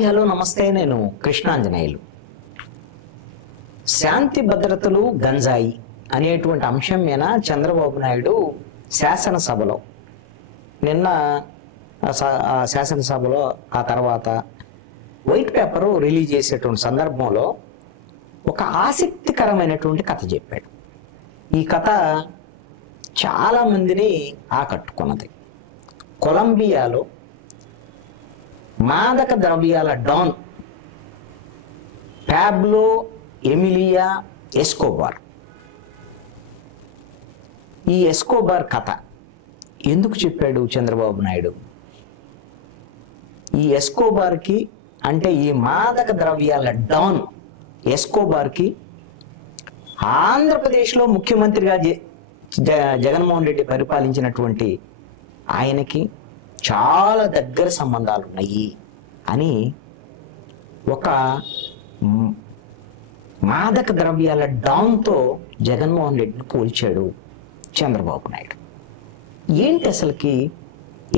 Hi hello నమస్తే, నేను కృష్ణాంజనేయులు. శాంతి భద్రతలు గంజాయి అనేటువంటి అంశం మీద చంద్రబాబు నాయుడు శాసనసభలో నిన్న శాసనసభలో ఆ తర్వాత వైట్ పేపరు రిలీజ్ చేసేటువంటి సందర్భంలో ఒక ఆసక్తికరమైనటువంటి కథ చెప్పాడు. ఈ కథ చాలామందిని ఆకట్టుకున్నది. కొలంబియాలో మాదక ద్రవ్యాల డాన్ పాబ్లో ఎమిలియా ఎస్కోబార్, ఈ ఎస్కోబార్ కథ ఎందుకు చెప్పాడు చంద్రబాబు నాయుడు? ఈ ఎస్కోబార్కి అంటే ఈ మాదక ద్రవ్యాల డాన్ ఎస్కోబార్కి ఆంధ్రప్రదేశ్లో ముఖ్యమంత్రిగా జగన్మోహన్ రెడ్డి పరిపాలించినటువంటి ఆయనకి చాలా దగ్గర సంబంధాలు ఉన్నాయి అని ఒక మాదక ద్రవ్యాల డాన్తో జగన్మోహన్ రెడ్డిని పోల్చాడు చంద్రబాబు నాయుడు. ఏంటి అసలుకి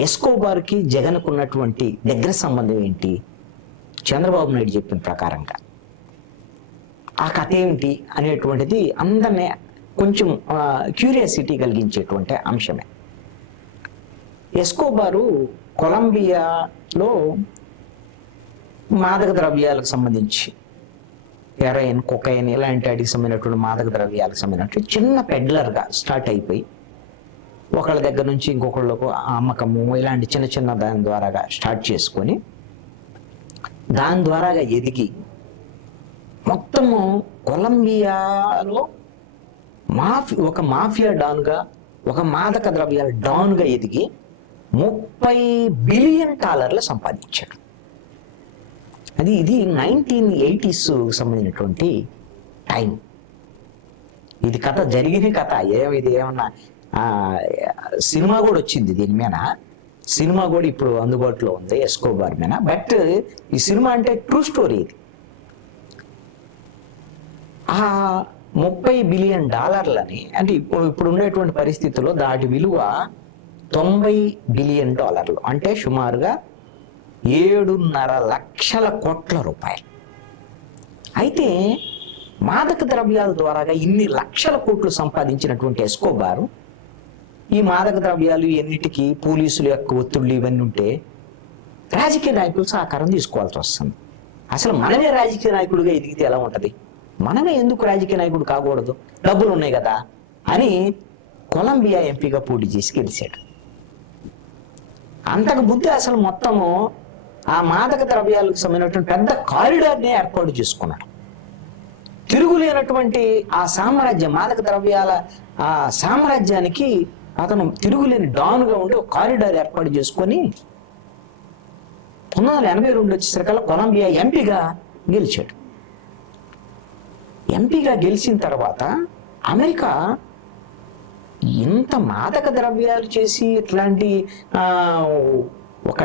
ఎస్కోబార్కి జగన్కు ఉన్నటువంటి దగ్గర సంబంధం ఏంటి? చంద్రబాబు నాయుడు చెప్పిన ప్రకారంగా ఆ కథ ఏమిటి అనేటువంటిది అందరినీ కొంచెం క్యూరియాసిటీ కలిగించేటువంటి అంశమే. ఎస్కోబారు కొలంబియాలో మాదక ద్రవ్యాలకు సంబంధించి హెరాయిన్, కొకైన్ ఇలాంటి వాటికి సంబంధించినటువంటి మాదక ద్రవ్యాలకు సంబంధించినటువంటి చిన్న పెడ్లర్గా స్టార్ట్ అయిపోయి ఒకళ్ళ దగ్గర నుంచి ఇంకొకళ్ళకు అమ్మకము ఇలాంటి చిన్న చిన్న దాని ద్వారాగా స్టార్ట్ చేసుకొని దాని ద్వారాగా ఎదిగి మొత్తము కొలంబియాలో ఒక మాఫియా డాన్గా, ఒక మాదక ద్రవ్యాల డాన్గా ఎదిగి $30 బిలియన్ సంపాదించాడు. ఇది 1980s సంబంధించినటువంటి టైం. ఇది కథ జరిగిన కథ. ఇది ఏమన్నా సినిమా కూడా వచ్చింది దీని మీద. సినిమా కూడా ఇప్పుడు అందుబాటులో ఉంది ఎస్కోబార్ మీద. బట్ ఈ సినిమా అంటే ట్రూ స్టోరీ. ఇది $30 బిలియన్ అంటే ఇప్పుడు ఉండేటువంటి పరిస్థితుల్లో దాటి విలువ $90 బిలియన్, అంటే సుమారుగా 7.5 లక్షల కోట్ల రూపాయలు. అయితే మాదక ద్రవ్యాల ద్వారాగా ఇన్ని లక్షల కోట్లు సంపాదించినటువంటి ఎస్కోబారు ఈ మాదక ద్రవ్యాలు ఎన్నిటికీ పోలీసుల యొక్క ఒత్తిళ్ళు ఇవన్నీ ఉంటే రాజకీయ నాయకులు సహకారం తీసుకోవాల్సి వస్తుంది. అసలు మనమే రాజకీయ నాయకుడిగా ఎదిగితే ఎలా ఉంటుంది? మనమే ఎందుకు రాజకీయ నాయకుడు కాకూడదు? డబ్బులు ఉన్నాయి కదా అని కొలంబియా ఎంపీగా పోటీ చేసి గెలిచాడు. అంతకు ముందు అసలు మొత్తము ఆ మాదక ద్రవ్యాలకు సంబంధించినటువంటి పెద్ద కారిడార్ని ఏర్పాటు చేసుకున్నాడు. తిరుగులేనటువంటి ఆ సామ్రాజ్యం, మాదక ద్రవ్యాల ఆ సామ్రాజ్యానికి అతను తిరుగులేని డాన్గా ఉండి ఒక కారిడార్ ఏర్పాటు చేసుకొని 1982 వచ్చేసరికల్లా కొలంబియా ఎంపీగా గెలిచాడు. ఎంపీగా గెలిచిన తర్వాత అమెరికా ఇంత మాదక ద్రవ్యాలు చేసి ఇట్లాంటి ఒక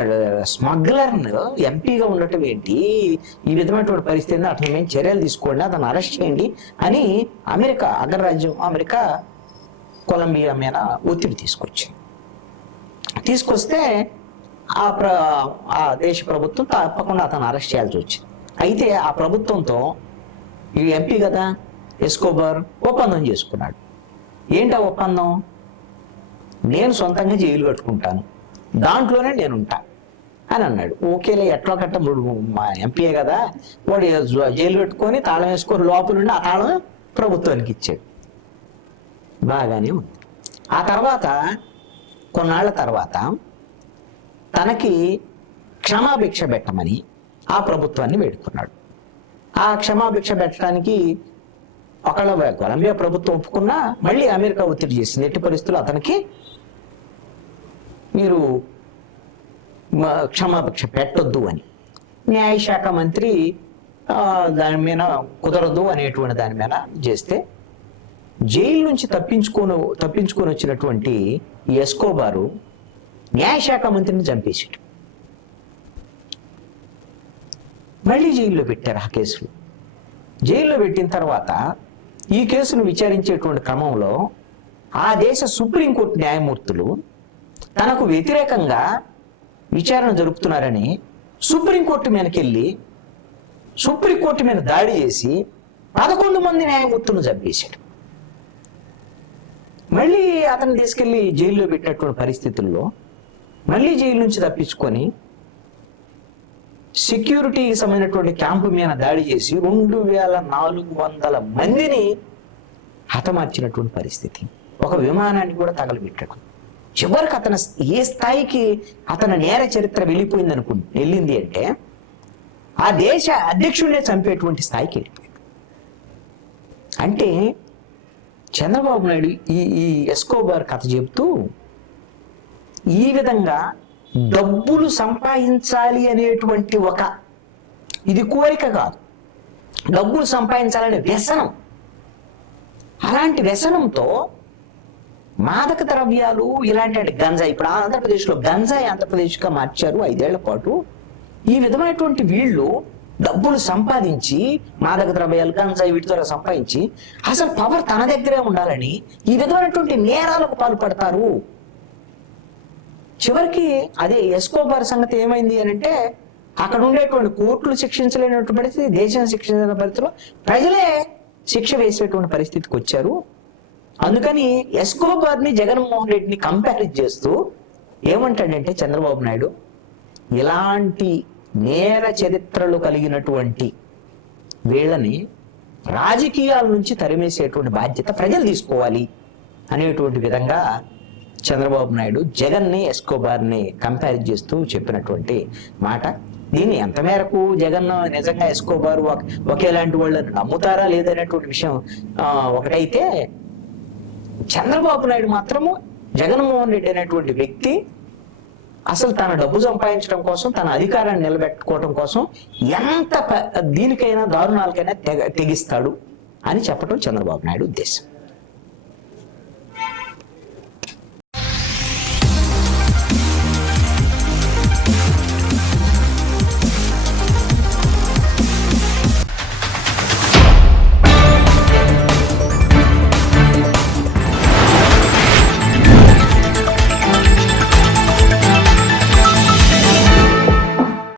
స్మగ్లర్ను ఎంపీగా ఉండటం ఏంటి, ఈ విధమైనటువంటి పరిస్థితి, అట్లా మేము చర్యలు తీసుకోండి, అతను అరెస్ట్ చేయండి అని అమెరికా, అగ్రరాజ్యం అమెరికా కొలంబియా మీద ఒత్తిడి తీసుకొస్తే ఆ దేశ ప్రభుత్వం తప్పకుండా అతను అరెస్ట్ చేయాల్సి వచ్చింది. అయితే ఆ ప్రభుత్వంతో ఈ ఎంపీ కదా ఎస్కోబార్ ఒప్పందం చేసుకున్నాడు. ఏంటా ఒప్పందం? నేను సొంతంగా జైలు కట్టుకుంటాను, దాంట్లోనే నేనుంటా అని అన్నాడు. ఓకేలే, ఎట్లా కట్ట మా ఎంపీఏ కదా, వాడు జైలు కట్టుకొని తాళం వేసుకొని లోపలుండి ఆ తాళం ప్రభుత్వానికి ఇచ్చాడు. బాగానే ఉంది. ఆ తర్వాత కొన్నాళ్ల తర్వాత తనకి క్షమాభిక్ష పెట్టమని ఆ ప్రభుత్వాన్ని వేడుకున్నాడు. ఆ క్షమాభిక్ష పెట్టడానికి ఒకళ్ళ కొలంబియా ప్రభుత్వం ఒప్పుకున్నా మళ్ళీ అమెరికా ఒత్తిడి చేసింది. ఎట్టి పరిస్థితుల్లో అతనికి మీరు క్షమాభిక్ష పెట్టొద్దు అని. న్యాయశాఖ మంత్రి దాని మీద కుదరదు అనేటువంటి దాని మీద చేస్తే జైలు నుంచి తప్పించుకొని వచ్చినటువంటి ఈ ఎస్కోబారు న్యాయశాఖ మంత్రిని చంపేశాడు. మళ్ళీ జైల్లో పెట్టారు ఆ కేసులు. జైల్లో పెట్టిన తర్వాత ఈ కేసును విచారించేటువంటి క్రమంలో ఆ దేశ సుప్రీంకోర్టు న్యాయమూర్తులు తనకు వ్యతిరేకంగా విచారణ జరుపుతున్నారని సుప్రీంకోర్టు మీదకెళ్ళి సుప్రీంకోర్టు మీద దాడి చేసి 11 మంది న్యాయమూర్తులను చంపేశాడు. మళ్ళీ అతను తీసుకెళ్లి జైల్లో పెట్టినటువంటి పరిస్థితుల్లో మళ్ళీ జైలు నుంచి తప్పించుకొని సెక్యూరిటీకి సంబంధించినటువంటి క్యాంపు మీద దాడి చేసి 2400 మందిని హతమార్చినటువంటి పరిస్థితి. ఒక విమానాన్ని కూడా తగలబెట్టాడు. చివరికి అతను ఏ స్థాయికి అతని నేర చరిత్ర వెళ్ళింది అంటే ఆ దేశ అధ్యక్షుడినే చంపేటువంటి స్థాయికి వెళ్ళిపోయాడు. అంటే చంద్రబాబు నాయుడు ఈ ఎస్కోబార్ కథ చెబుతూ ఈ విధంగా డబ్బులు సంపాదించాలి అనేటువంటి ఇది కోరిక కాదు, డబ్బులు సంపాదించాలనే వ్యసనం. అలాంటి వ్యసనంతో మాదక ద్రవ్యాలు ఇలాంటి గంజాయి, ఇప్పుడు ఆంధ్రప్రదేశ్లో గంజాయి ఆంధ్రప్రదేశ్గా మార్చారు 5 ఏళ్ల పాటు. ఈ విధమైనటువంటి వీళ్ళు డబ్బులు సంపాదించి మాదక ద్రవ్యాలు గంజాయి వీటి ద్వారా సంపాదించి అసలు పవర్ తన దగ్గరే ఉండాలని ఈ విధమైనటువంటి నేరాలకు పాల్పడతారు. చివరికి అదే ఎస్కోబార్ సంగతి ఏమైంది అని అంటే అక్కడ ఉండేటువంటి కోర్టులు శిక్షించలేనటువంటి పరిస్థితి, దేశం శిక్షించిన పరిస్థితిలో ప్రజలే శిక్ష వేసేటువంటి పరిస్థితికి వచ్చారు. అందుకని ఎస్కోబార్ని జగన్మోహన్ రెడ్డిని కంపేర్ చేస్తూ ఏమంటాడంటే చంద్రబాబు నాయుడు, ఇలాంటి నేర చరిత్రలు కలిగినటువంటి వీళ్ళని రాజకీయాల నుంచి తరిమేసేటువంటి బాధ్యత ప్రజలు తీసుకోవాలి అనేటువంటి విధంగా చంద్రబాబు నాయుడు జగన్ని ఎస్కోబార్ని కంపేర్ చేస్తూ చెప్పినటువంటి మాట. దీన్ని ఎంత మేరకు జగన్ నిజంగా ఎస్కోబార్ ఒకేలాంటి వాళ్ళని నమ్ముతారా లేదనేటువంటి విషయం ఒకటైతే, చంద్రబాబు నాయుడు మాత్రము జగన్మోహన్ రెడ్డి అనేటువంటి వ్యక్తి అసలు తన డబ్బు సంపాదించడం కోసం, తన అధికారాన్ని నిలబెట్టుకోవడం కోసం ఎంత దీనికైనా దారుణాలకైనా తెగిస్తాడు అని చెప్పడం చంద్రబాబు నాయుడు ఉద్దేశం.